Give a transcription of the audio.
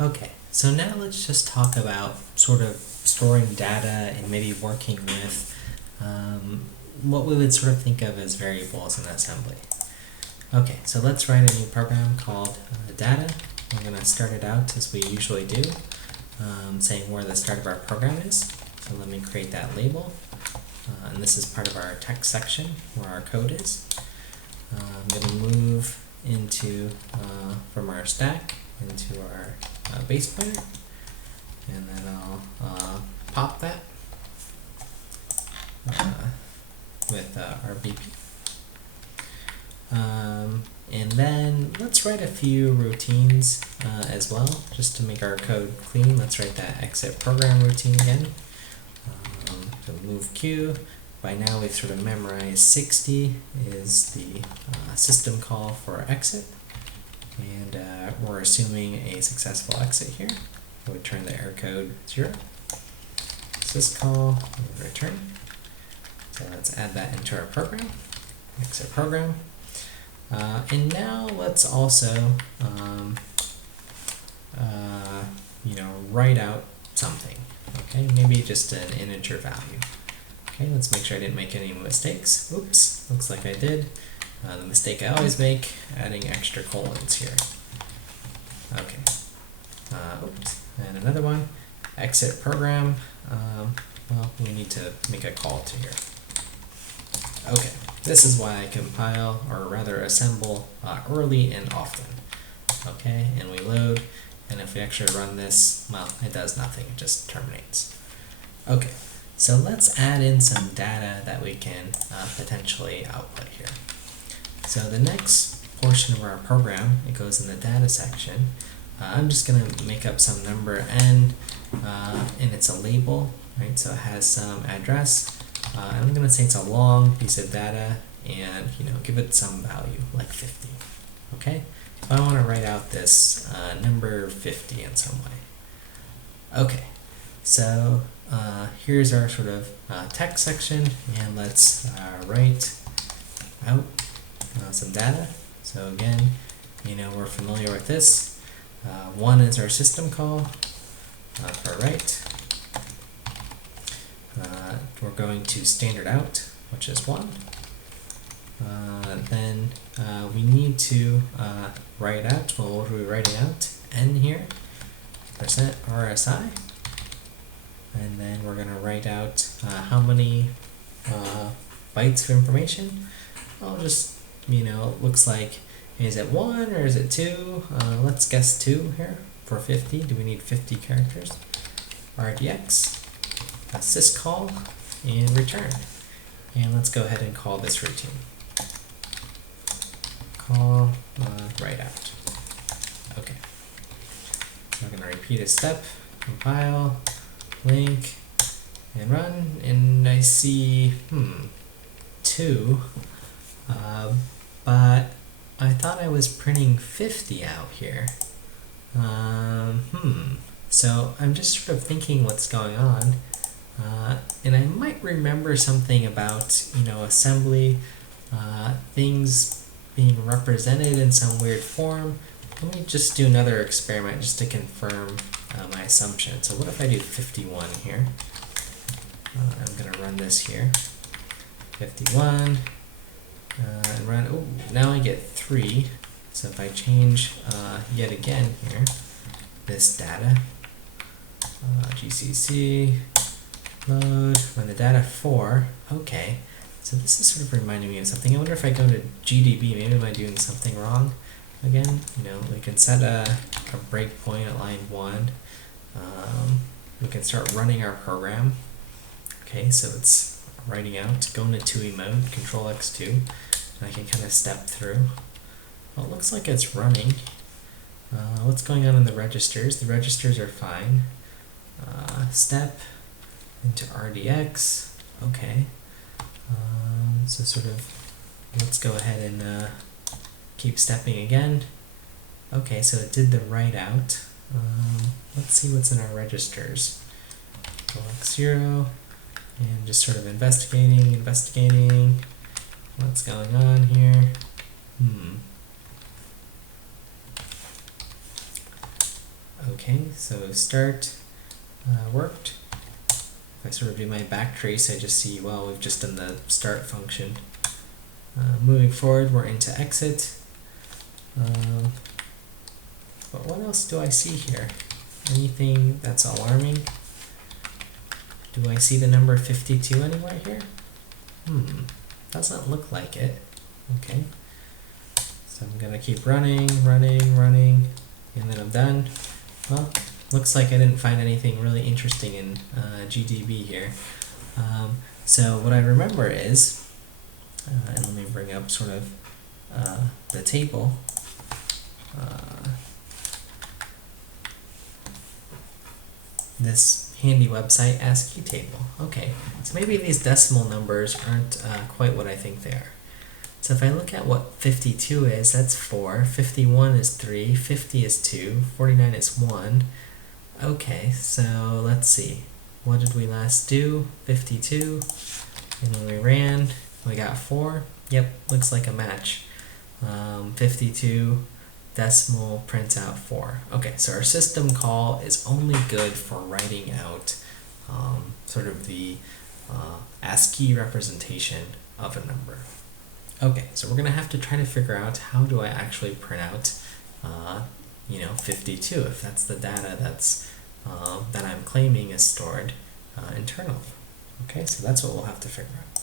Okay, so now let's just talk about sort of storing data and maybe working with what we would sort of think of as variables in assembly. Okay, so let's write a new program called data. We're going to start it out as we usually do, saying where the start of our program is. So let me create that label. And this is part of our text section where our code is. I'm going to move into, from our stack into our base pointer, and then I'll pop that with our BP. And then let's write a few routines as well, just to make our code clean. Let's write that exit program routine again. So move Q. By now we've sort of memorized 60 is the system call for exit, and we're assuming a successful exit here. So we turn the error code 0. Syscall and return. So let's add that into our program. Exit program. And now let's also write out something. Okay, maybe just an integer value. Okay, let's make sure I didn't make any mistakes. Oops, looks like I did. The mistake I always make, adding extra colons here. Okay. Oops, and another one. Exit program. Well, we need to make a call to here. Okay, this is why I compile, or rather assemble, early and often. Okay, and we load, and if we actually run this, well, it does nothing, it just terminates. Okay, so let's add in some data that we can potentially output here. So the next portion of our program, it goes in the data section. I'm just going to make up some number n, and it's a label, right? So it has some address. I'm going to say it's a long piece of data, and give it some value, like 50. Okay? So I want to write out this number 50 in some way. Okay, so here's our sort of text section, and let's write out some data. So again, we're familiar with this. 1 is our system call for write. We're going to standard out, which is 1. Then we need to write out, well, what are we writing out? N here, %RSI. And then we're going to write out how many bytes of information. I'll just, it looks like, is it 1 or is it 2? Let's guess 2 here for 50. Do we need 50 characters? RDX, syscall, and return. And let's go ahead and call this routine. Call write out. Okay. So I'm going to repeat a step, compile, link, and run, and I see 2, but I thought I was printing 50 out here. So I'm just sort of thinking what's going on, and I might remember something about assembly, things being represented in some weird form. Let me just do another experiment just to confirm my assumption. So what if I do 51 here? I'm going to run this here. 51, and run. Oh, now I get 3. So if I change yet again here, this data, GCC, load, run the data 4. Okay, so this is sort of reminding me of something. I wonder if I go to GDB, maybe am I doing something wrong? Again, we can set a breakpoint at line 1. We can start running our program. Okay, so it's writing out, go into 2E mode, Control X2, and I can kind of step through. Well, it looks like it's running. What's going on in the registers? The registers are fine. Step into RDX. Okay. So sort of, let's go ahead and keep stepping again. Okay, so it did the write out. Let's see what's in our registers. Control X0, and just sort of investigating what's going on here. Okay, so start worked. If I sort of do my backtrace, I just see, well, we've just done the start function. Moving forward, we're into exit. But what else do I see here? Anything that's alarming? Do I see the number 52 anywhere here? Doesn't look like it. Okay. So I'm gonna keep running, and then I'm done. Well, looks like I didn't find anything really interesting in GDB here. So what I remember is, and let me bring up sort of the table. This handy website ASCII table. Okay, so maybe these decimal numbers aren't quite what I think they are. So if I look at what 52 is, that's 4, 51 is 3, 50 is 2, 49 is 1. Okay, so let's see. What did we last do? 52, and when we ran, we got 4. Yep, looks like a match. 52 decimal prints out 4. Okay, so our system call is only good for writing out sort of the ASCII representation of a number. Okay, so we're gonna have to try to figure out how do I actually print out 52 if that's the data that's that I'm claiming is stored internally. Okay, so that's what we'll have to figure out.